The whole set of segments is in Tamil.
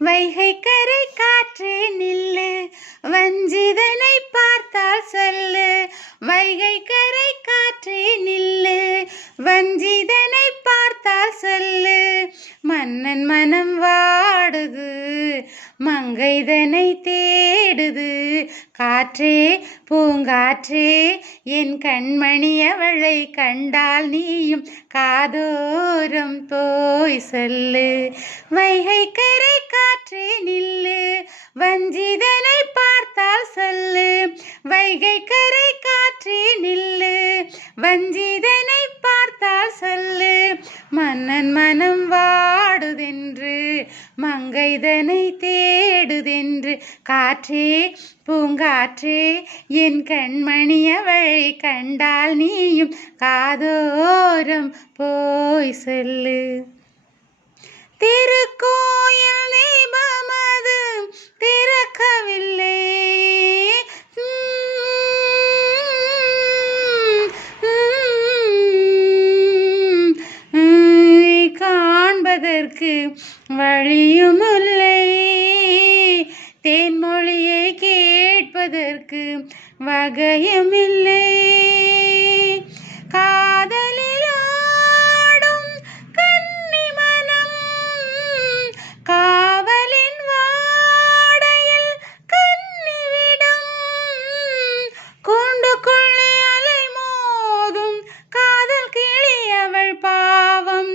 வைகை கரை காற்றே நில்லு, வஞ்சிதனை பார்த்தால் சொல்லு. வைகை கரை காற்றே நில்லு, வஞ்சிதனை பார்த்தால் சொல்லு. மன்னன் மனம் வாடுது, மங்கைதனை தேடுது. காற்றே பூங்காற்றே என் கண்மணி அவளை கண்டால் நீயும் காதோரம் போய் சொல்லு. வைகை கரை காற்றே நில்லு, வஞ்சிதனை பார்த்தால் சொல்லு. வைகை கரை காற்றே நில்லு, வஞ்சிதனை பார்த்தால் சொல்லு. மன்னன் மனம் வாடுதென்று, மங்கைதனை தேடுதென்று. காற்றே பூங்காற்றே என் கண்மணி அவளை கண்டால் நீயும் காதோரம் போய் சொல்லு. திருக்கோயில் தீபமது திறக்கவில்லை, காண்பதற்கு வழியுமில்லை. தேன்மொழியை கேட்பதற்கு வகையுமில்லை. காதலில் ஆடும் கன்னிமனம், காவலின் வாடையில் கன்னிவிடும். கூண்டுக்குள்ளே அலை மோதும் காதல் கிளி அவள் பாவம்.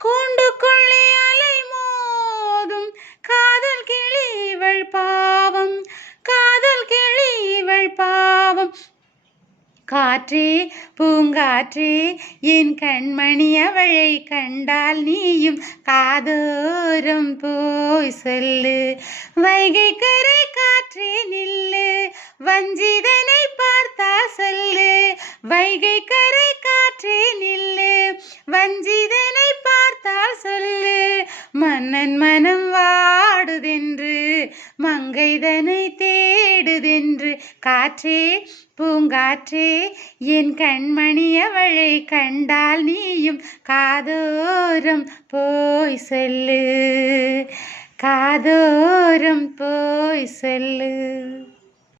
கூண்டுக்குள்ளே அலை மோதும் காதல் கிளி இவள் பாவம். காதல் கிளி இவள் பாவம். காற்றே பூங்காற்றே என் கண்மணி அவளை கண்டால் நீயும் காதோரம் போய் சொல்லு. வைகை கரை காற்றே நில்லு, வஞ்சிதனை பார்த்தால் சொல்லு. வைகை கரை காற்றே நில்லு, வஞ்சிதனை பார்த்தால் சொல்லு. மன்னன் மனம் வாடுதென்று, மங்கைதனை தேடுதென்று. காற்றே பூங்காற்றே என் கண்மணி அவளை கண்டால் நீயும் காதோரம் போய் சொல்லு. காதோரம் போய் சொல்லு.